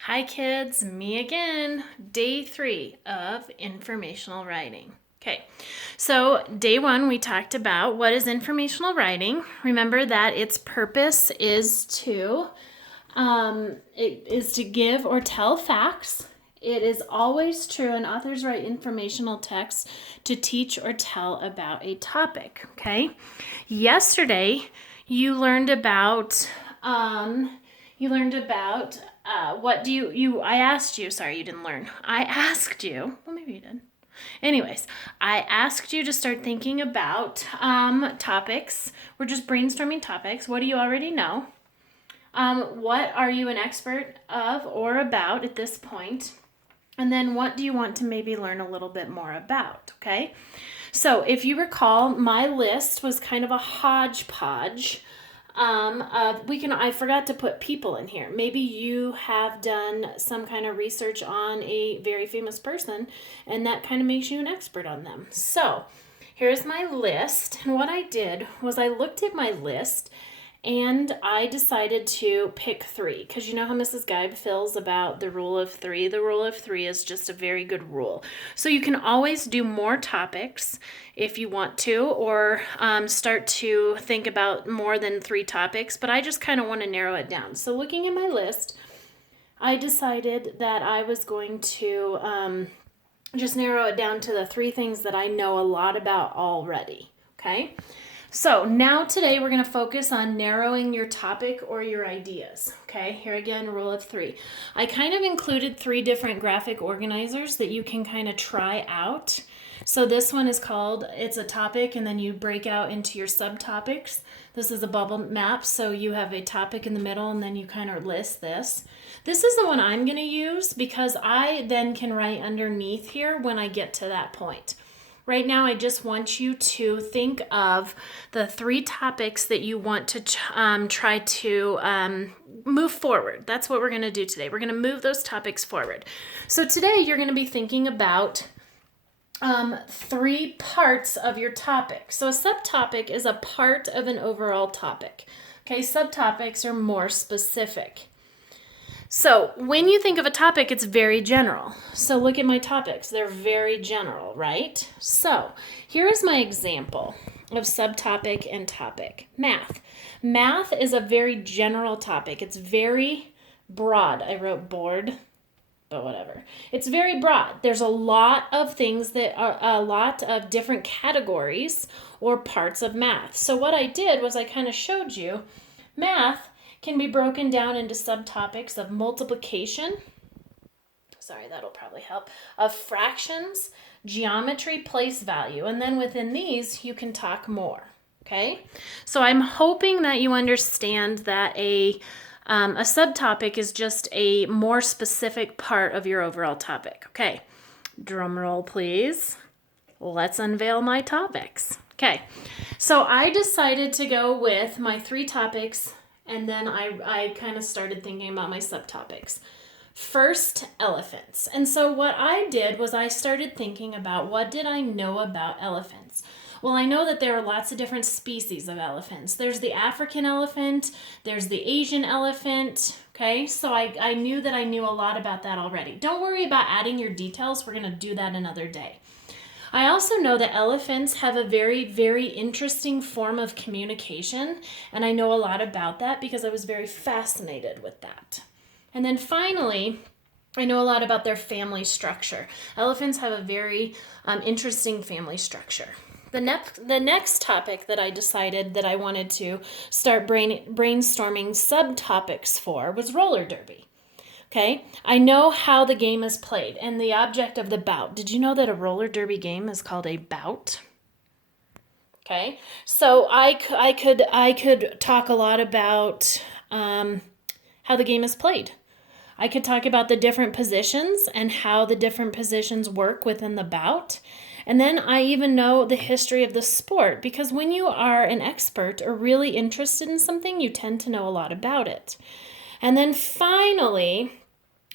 Hi kids, me again. Day 3 of informational writing. Okay, so day 1 we talked about what is informational writing. Remember that its purpose is to give or tell facts. It is always true, and authors write informational texts to teach or tell about a topic. Okay, yesterday you learned about what do you I asked you, sorry, you didn't learn. I asked you, well, maybe you did. Anyways, I asked you to start thinking about topics. We're just brainstorming topics. What do you already know? What are you an expert of or about at this point? And then what do you want to maybe learn a little bit more about, okay? So if you recall, my list was kind of a hodgepodge. I forgot to put people in here. Maybe you have done some kind of research on a very famous person, and that kind of makes you an expert on them. So here's my list. And what I did was I looked at my list and I decided to pick 3, because you know how Mrs. Geib feels about the rule of 3. The rule of 3 is just a very good rule. So you can always do more topics if you want to, or start to think about more than 3 topics, but I just kind of want to narrow it down. So looking at my list, I decided that I was going to just narrow it down to the 3 things that I know a lot about already, okay? So now today we're going to focus on narrowing your topic or your ideas. Okay, here again, rule of 3. I kind of included 3 different graphic organizers that you can kind of try out. So this one is called, it's a topic, and then you break out into your subtopics. This is a bubble map, so you have a topic in the middle and then you kind of list this. This is the one I'm going to use because I then can write underneath here when I get to that point. Right now, I just want you to think of the 3 topics that you want to try to move forward. That's what we're going to do today. We're going to move those topics forward. So today, you're going to be thinking about 3 parts of your topic. So a subtopic is a part of an overall topic. Okay, subtopics are more specific. So when you think of a topic, it's very general. So look at my topics. They're very general, right? So here is my example of subtopic and topic. Math. Math is a very general topic. It's very broad. I wrote board, but whatever. It's very broad. There's a lot of things that are a lot of different categories or parts of math. So what I did was I kind of showed you math can be broken down into subtopics of multiplication. Sorry, that'll probably help. Of fractions, geometry, place value. And then within these, you can talk more. Okay? So I'm hoping that you understand that a subtopic is just a more specific part of your overall topic. Okay, drum roll, please. Let's unveil my topics. Okay, so I decided to go with my 3 topics, and then I kind of started thinking about my subtopics. First, elephants. And so what I did was I started thinking about what did I know about elephants. Well, I know that there are lots of different species of elephants. There's the African elephant, there's the Asian elephant, okay? So I knew that I knew a lot about that already. Don't worry about adding your details. We're going to do that another day. I also know that elephants have a very, very interesting form of communication, and I know a lot about that because I was very fascinated with that. And then finally, I know a lot about their family structure. Elephants have a very interesting family structure. The next topic that I decided that I wanted to start brainstorming subtopics for was roller derby. Okay, I know how the game is played and the object of the bout. Did you know that a roller derby game is called a bout? Okay, so I could talk a lot about how the game is played. I could talk about the different positions and how the different positions work within the bout. And then I even know the history of the sport, because when you are an expert or really interested in something, you tend to know a lot about it. And then finally,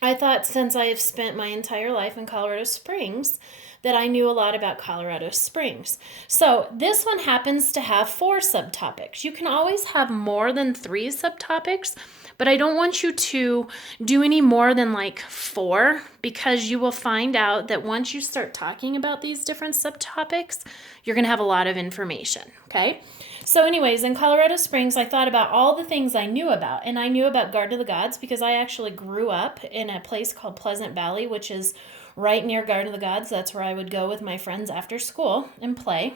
I thought, since I have spent my entire life in Colorado Springs, that I knew a lot about Colorado Springs. So this one happens to have 4 subtopics. You can always have more than 3 subtopics, but I don't want you to do any more than like 4, because you will find out that once you start talking about these different subtopics, you're going to have a lot of information, okay? So anyways, in Colorado Springs, I thought about all the things I knew about, and I knew about Garden of the Gods because I actually grew up in a place called Pleasant Valley, which is right near Garden of the Gods. That's where I would go with my friends after school and play.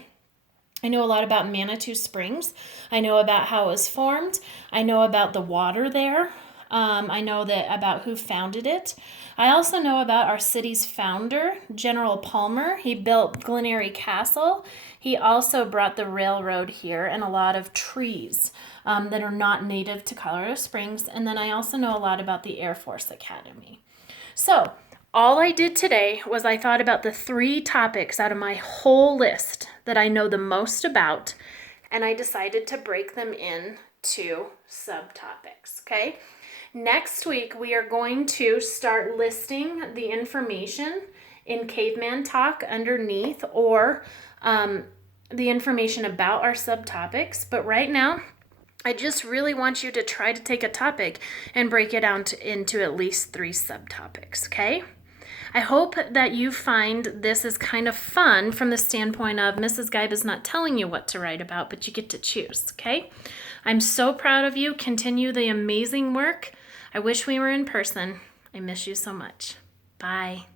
I know a lot about Manitou Springs. I know about how it was formed. I know about the water there. I know that about who founded it. I also know about our city's founder, General Palmer. He built Glen Eyrie Castle. He also brought the railroad here and a lot of trees that are not native to Colorado Springs. And then I also know a lot about the Air Force Academy. So all I did today was I thought about the 3 topics out of my whole list that I know the most about, and I decided to break them into subtopics, okay? Next week, we are going to start listing the information in Caveman Talk underneath, or the information about our subtopics. But right now, I just really want you to try to take a topic and break it down into at least 3 subtopics, okay? I hope that you find this is kind of fun from the standpoint of Mrs. Geib is not telling you what to write about, but you get to choose, okay? I'm so proud of you. Continue the amazing work. I wish we were in person. I miss you so much. Bye.